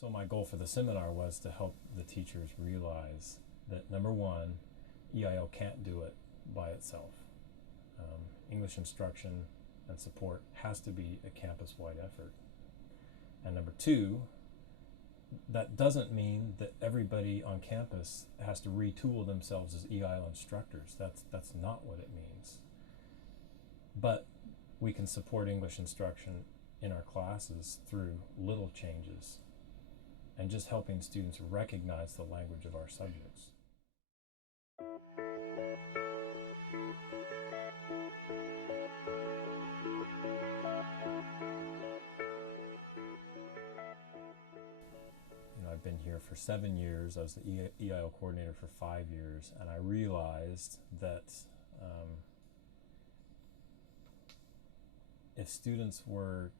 So my goal for the seminar was to help the teachers realize that, number one, EIL can't do it by itself. English instruction and support has to be a campus-wide effort. And number two, that doesn't mean that everybody on campus has to retool themselves as EIL instructors. That's not what it means. But we can support English instruction in our classes through little changes and just helping students recognize the language of our subjects. I've been here for 7 years. I was the EIL coordinator for 5 years, and I realized that if students were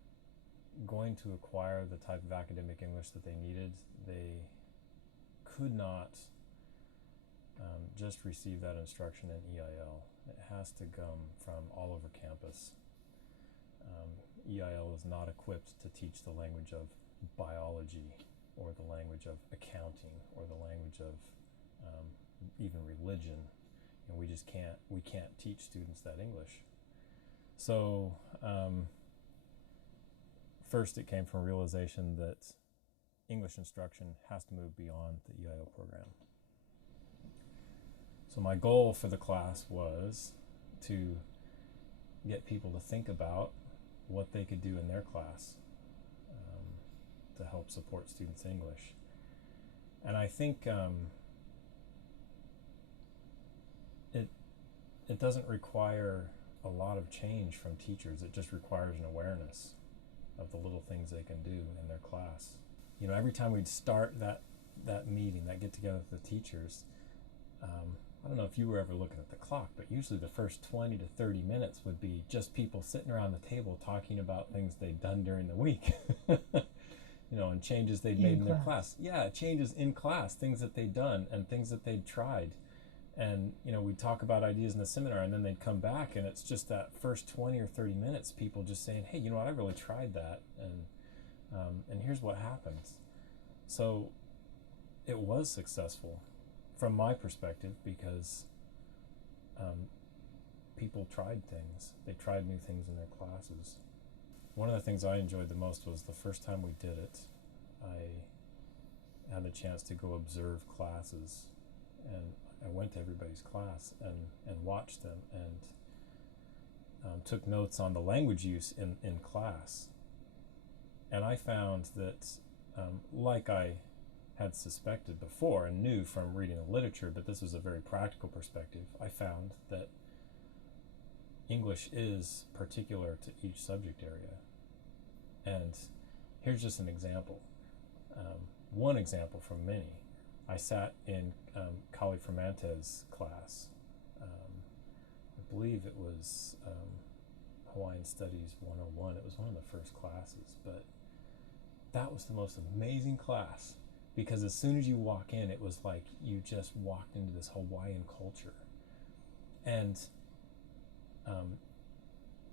going to acquire the type of academic English that they needed, they could not just receive that instruction in EIL. It has to come from all over campus. EIL is not equipped to teach the language of biology, or the language of accounting, or the language of even religion. And we can't teach students that English. So first it came from a realization that English instruction has to move beyond the EIL program. So my goal for the class was to get people to think about what they could do in their class to help support students' English. And I think it doesn't require a lot of change from teachers. It just requires an awareness of the little things they can do in their class. Every time we'd start that meeting, that get together with the teachers, I don't know if you were ever looking at the clock, but usually the first 20 to 30 minutes would be just people sitting around the table talking about things they'd done during the week. And changes they'd made in their class. Yeah, changes in class, things that they'd done and things that they'd tried. And, we'd talk about ideas in the seminar, and then they'd come back, and it's just that first 20 or 30 minutes, people just saying, hey, you know what, I really tried that, and here's what happens. So it was successful from my perspective because people tried things. They tried new things in their classes. One of the things I enjoyed the most was the first time we did it, I had the chance to go observe classes, and I went to everybody's class and watched them and took notes on the language use in class. And I found that, like I had suspected before and knew from reading the literature, but this was a very practical perspective, I found that English is particular to each subject area. And here's just an example. One example from many. I sat in Kali Fermante's class. I believe it was Hawaiian Studies 101. It was one of the first classes, but that was the most amazing class because as soon as you walk in, it was like you just walked into this Hawaiian culture. And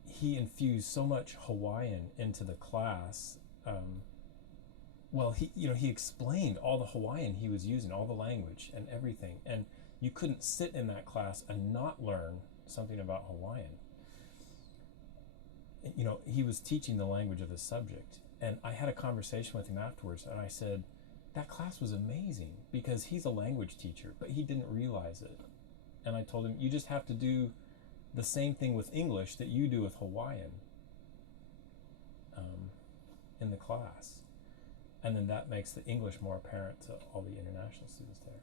he infused so much Hawaiian into the class. He explained all the Hawaiian he was using, all the language and everything. And you couldn't sit in that class and not learn something about Hawaiian. He was teaching the language of his subject. And I had a conversation with him afterwards, and I said, that class was amazing because he's a language teacher, but he didn't realize it. And I told him, you just have to do the same thing with English that you do with Hawaiian in the class. And then that makes the English more apparent to all the international students there.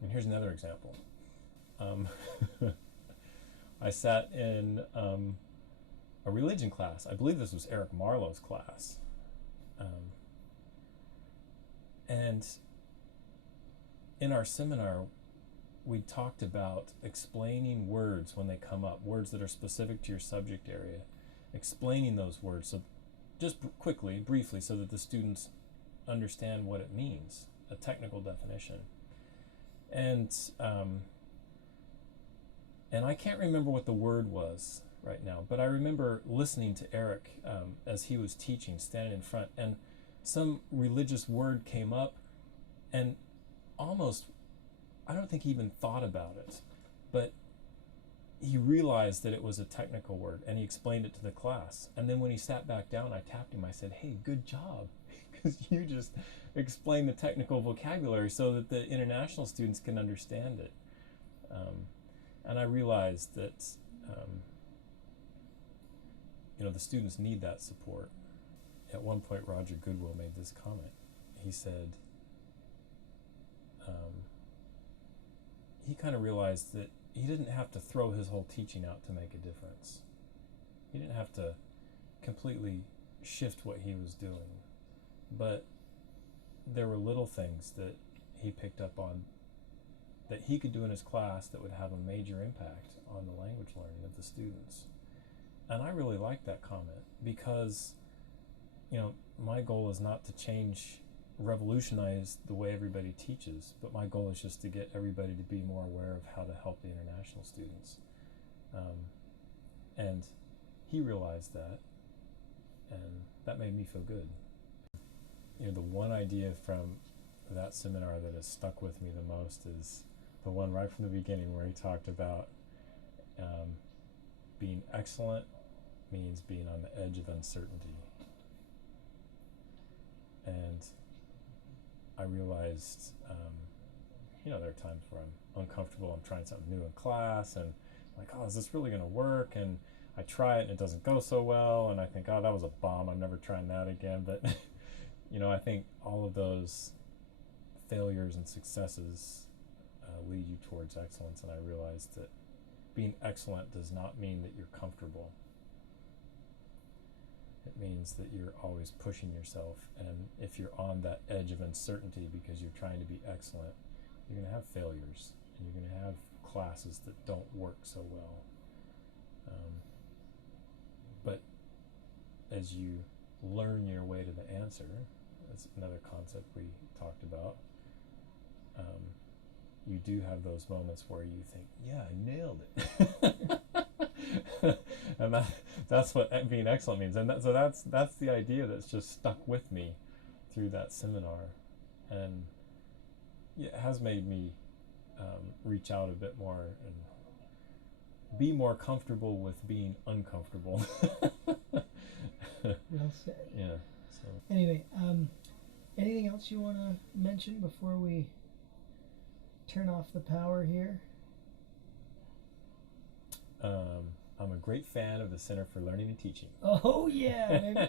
And here's another example. I sat in a religion class. I believe this was Eric Marlowe's class. And in our seminar, we talked about explaining words when they come up, words that are specific to your subject area, explaining those words. So just quickly, briefly, so that the students understand what it means, a technical definition. And I can't remember what the word was right now, but I remember listening to Eric as he was teaching, standing in front, and some religious word came up, and almost, I don't think he even thought about it, but he realized that it was a technical word, and he explained it to the class. And then when he sat back down, I tapped him. I said, "Hey, good job," because you just explained the technical vocabulary so that the international students can understand it. And I realized that the students need that support. At one point, Roger Goodwill made this comment. He said he kind of realized that he didn't have to throw his whole teaching out to make a difference. He didn't have to completely shift what he was doing. But there were little things that he picked up on that he could do in his class that would have a major impact on the language learning of the students. And I really like that comment because, my goal is not to revolutionize the way everybody teaches, but my goal is just to get everybody to be more aware of how to help the international students. And he realized that, and that made me feel good. The one idea from that seminar that has stuck with me the most is the one right from the beginning where he talked about being excellent means being on the edge of uncertainty. And I realized, there are times where I'm uncomfortable. I'm trying something new in class, and I'm like, oh, is this really going to work? And I try it, and it doesn't go so well, and I think, oh, that was a bomb. I'm never trying that again. But, I think all of those failures and successes lead you towards excellence, and I realized that being excellent does not mean that you're comfortable. It means that you're always pushing yourself, and if you're on that edge of uncertainty because you're trying to be excellent, you're going to have failures, and you're going to have classes that don't work so well. But as you learn your way to the answer, that's another concept we talked about, you do have those moments where you think, yeah, I nailed it. And that's what being excellent means. And so that's the idea that's just stuck with me through that seminar. And it has made me reach out a bit more and be more comfortable with being uncomfortable. Well said. Yeah. So. Anyway, anything else you want to mention before we turn off the power here? I'm a great fan of the Center for Learning and Teaching. Oh yeah.